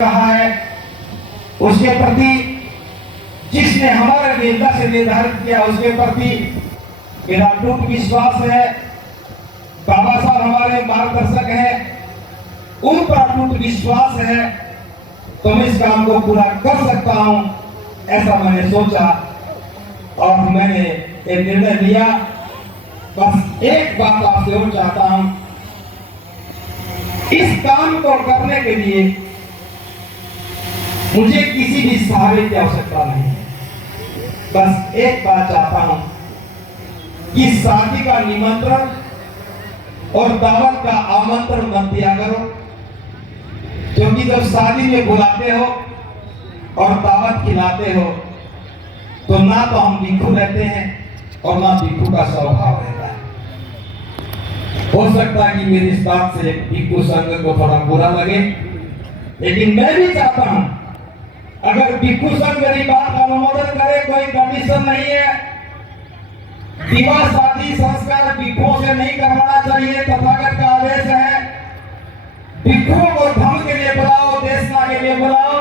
कहा है उसके प्रति, जिसने हमारे नेता से निर्धारित किया उसके प्रति मेरा अटूट विश्वास है। बाबा साहब हमारे मार्गदर्शक हैं, उन पर अटूट विश्वास है तो मैं इस काम को पूरा कर सकता हूं, ऐसा मैंने सोचा और मैंने एक निर्णय लिया। बस एक बात आपसे और चाहता हूं, इस काम को करने के लिए मुझे किसी भी सहारे की आवश्यकता नहीं है। बस एक बात चाहता हूं कि शादी का निमंत्रण और दावत का आमंत्रण मत दिया करो, क्योंकि जब शादी में बुलाते हो और दावत खिलाते हो तो ना तो हम भिक्षु रहते हैं और ना भिक्षु का स्वभाव रहता है। हो सकता है कि मेरी इस बात से भिक्षु संघ को थोड़ा बुरा लगे, लेकिन मैं भी चाहता हूं अगर भिक्षु संघ मेरी बात का अनुमोदन करे, कोई कंडीशन नहीं है। विवाह शादी संस्कार भिक्षुओं से नहीं करवाना चाहिए, तथागत का आदेश है। भिक्षुओं को धर्म के लिए बुलाओ, देशना के लिए बुलाओ,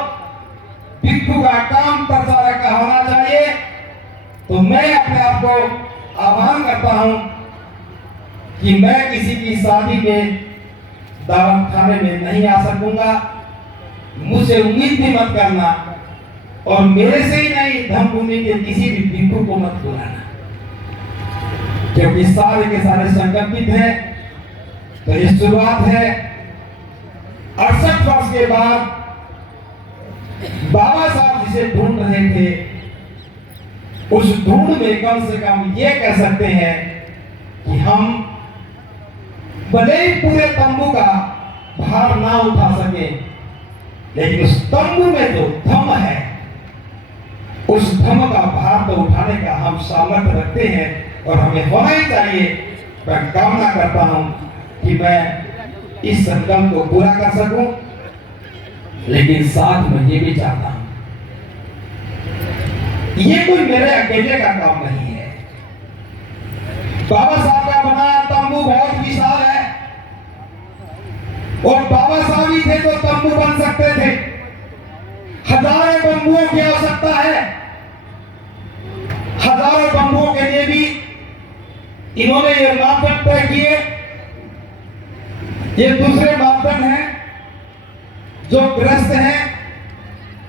भिक्षु का काम प्रचार का होना चाहिए। तो मैं अपने आप को आह्वान करता हूं कि मैं किसी की शादी में दावत खाने में नहीं आ सकूंगा। मुझसे उम्मीद भी मत करना और मेरे से ही नहीं, धर्मभूमि के किसी भी भिक्षु को मत बुलाना, क्योंकि सारे के सारे संकल्पित हैं। तो ये शुरुआत है। 68 वर्ष के बाद बाबा साहब जिसे ढूंढ रहे थे, उस ढूंढ में कम से कम ये कह सकते हैं कि हम भले ही पूरे तंबू का भार ना उठा सके, लेकिन उस तंबू में जो धम्म है, उस धम्म का भार तो उठाने का हम सामर्थ्य रखते हैं और हमें होना ही चाहिए। मैं कामना करता हूं कि मैं इस संकल्प को पूरा कर सकूं, लेकिन साथ में ये भी चाहता हूं, ये कोई मेरे अकेले का काम नहीं है। बाबा साहब का बनाया तंबू बहुत विशाल है और बाबा साहब ही थे तो तंबू बन सकते थे। हजारों बंबुओं की आवश्यकता है। हजारों बंबुओं के लिए भी इन्होंने ये मापदंड तय किए। ये दूसरे मापदंड हैं जो ग्रस्त हैं,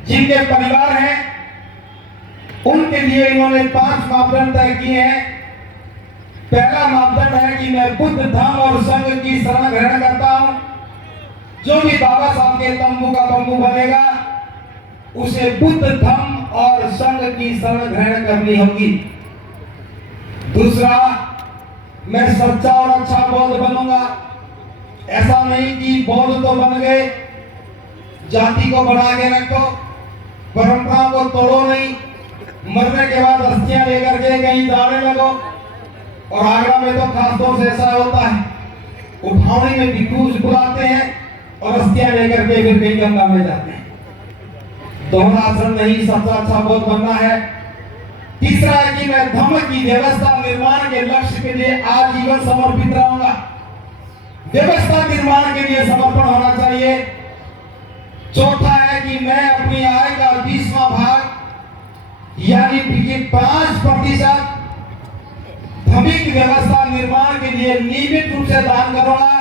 जिनके परिवार हैं, उनके लिए इन्होंने 5 मापदंड तय किए हैं। पहला मापदंड है कि मैं बुद्ध धर्म और संघ की शरण ग्रहण करता हूं। जो भी बाबा साहब के तंबू का बंबू बनेगा उसे बुद्ध धर्म और संघ की शरण ग्रहण करनी होगी। दूसरा, मैं सच्चा और अच्छा बौद्ध बनूंगा। ऐसा नहीं कि बौद्ध तो बन गए, जाति को बढ़ा के रखो, परंपराओं को तोड़ो नहीं, मरने के बाद अस्थियां लेकर के कहीं जाने लगो। और आगरा में तो खासतौर से ऐसा होता है, उठावनी में भिक्षु बुलाते हैं और अस्थियां लेकर के फिर कहीं गंगा में जाते हैं। दोहरा आचरण नहीं, सबसे अच्छा बौद्ध बनना है। तीसरा है कि मैं धर्म की व्यवस्था निर्माण के लक्ष्य के लिए आजीवन समर्पित रहूंगा। व्यवस्था निर्माण के लिए समर्पण होना चाहिए। चौथा है कि मैं अपनी आय का 20वां भाग यानी कि 5% धार्मिक व्यवस्था निर्माण के लिए नियमित रूप से दान करूंगा।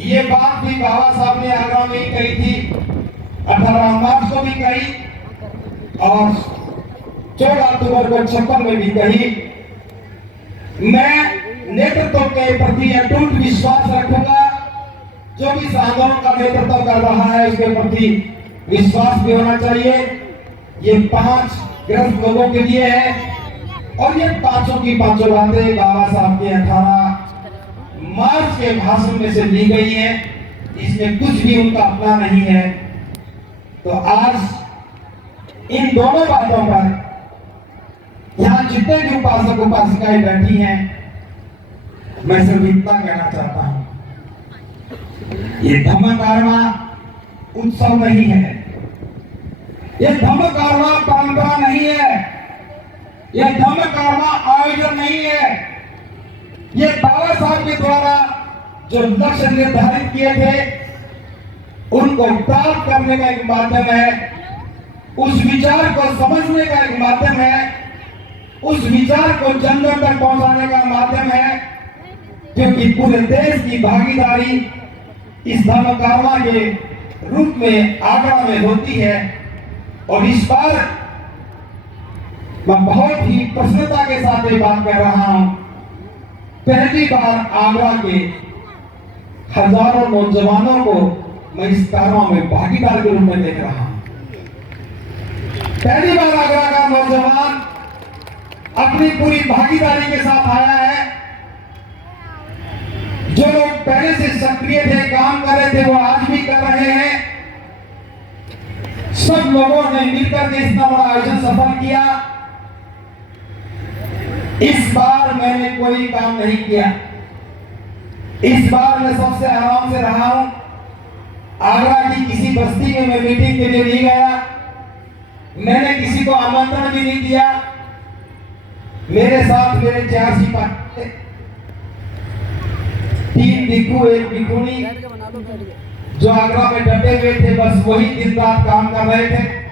ये बात भी बाबा साहब ने आगरा में ही कही थी, 18 मार्च को भी कही और 14 अक्टूबर को 56 में भी कही। मैं नेतृत्व के प्रति अटूट विश्वास रखूंगा। जो भी आंदोलन का नेतृत्व कर रहा है उसके प्रति विश्वास भी होना चाहिए। ये 5 ग्रस्त लोगों के लिए है और ये पांचों की पांचों बातें बाबा साहब के 18 मार्च के भाषण में से ली गई है। इसमें कुछ भी उनका अपना नहीं है। तो आज इन दोनों बातों पर यहां जितने भी उपासक उपासिकाएं बैठी हैं, मैं सिर्फ इतना कहना चाहता हूं, ये धम्म कारवा उत्सव नहीं है, ये धम्म कारवा परंपरा नहीं है, ये धम्म कारवा आयोजन नहीं है। ये बाबा साहब के द्वारा जो लक्ष्य निर्धारित किए थे उनको प्राप्त करने का एक माध्यम है, उस विचार को समझने का एक माध्यम है, उस विचार को जन जन तक पहुंचाने का माध्यम है, क्योंकि पूरे देश की भागीदारी इस धर्म कारवा के रूप में आगरा में होती है। और इस बार मैं बहुत ही प्रसन्नता के साथ ये बात कर रहा हूं, पहली बार आगरा के हजारों नौजवानों को मैं इस कारवा में भागीदार के रूप में देख रहा हूं। पहली बार आगरा का नौजवान अपनी पूरी भागीदारी के साथ आया है। जो लोग पहले से सक्रिय थे, काम कर रहे थे, वो आज भी कर रहे हैं। सब लोगों ने मिलकर के इतना बड़ा आयोजन सफल किया। इस बार मैंने कोई काम नहीं किया, इस बार मैं सबसे आराम से रहा हूं। आगरा की किसी बस्ती में मैं मीटिंग के लिए नहीं गया, मैंने किसी को आमंत्रण भी नहीं दिया। मेरे साथ मेरे 4 सिपाही, 3 भिक्षु, 1 भिक्षुणी, जो आगरा में डटे हुए थे, बस वही दिन रात काम कर रहे थे।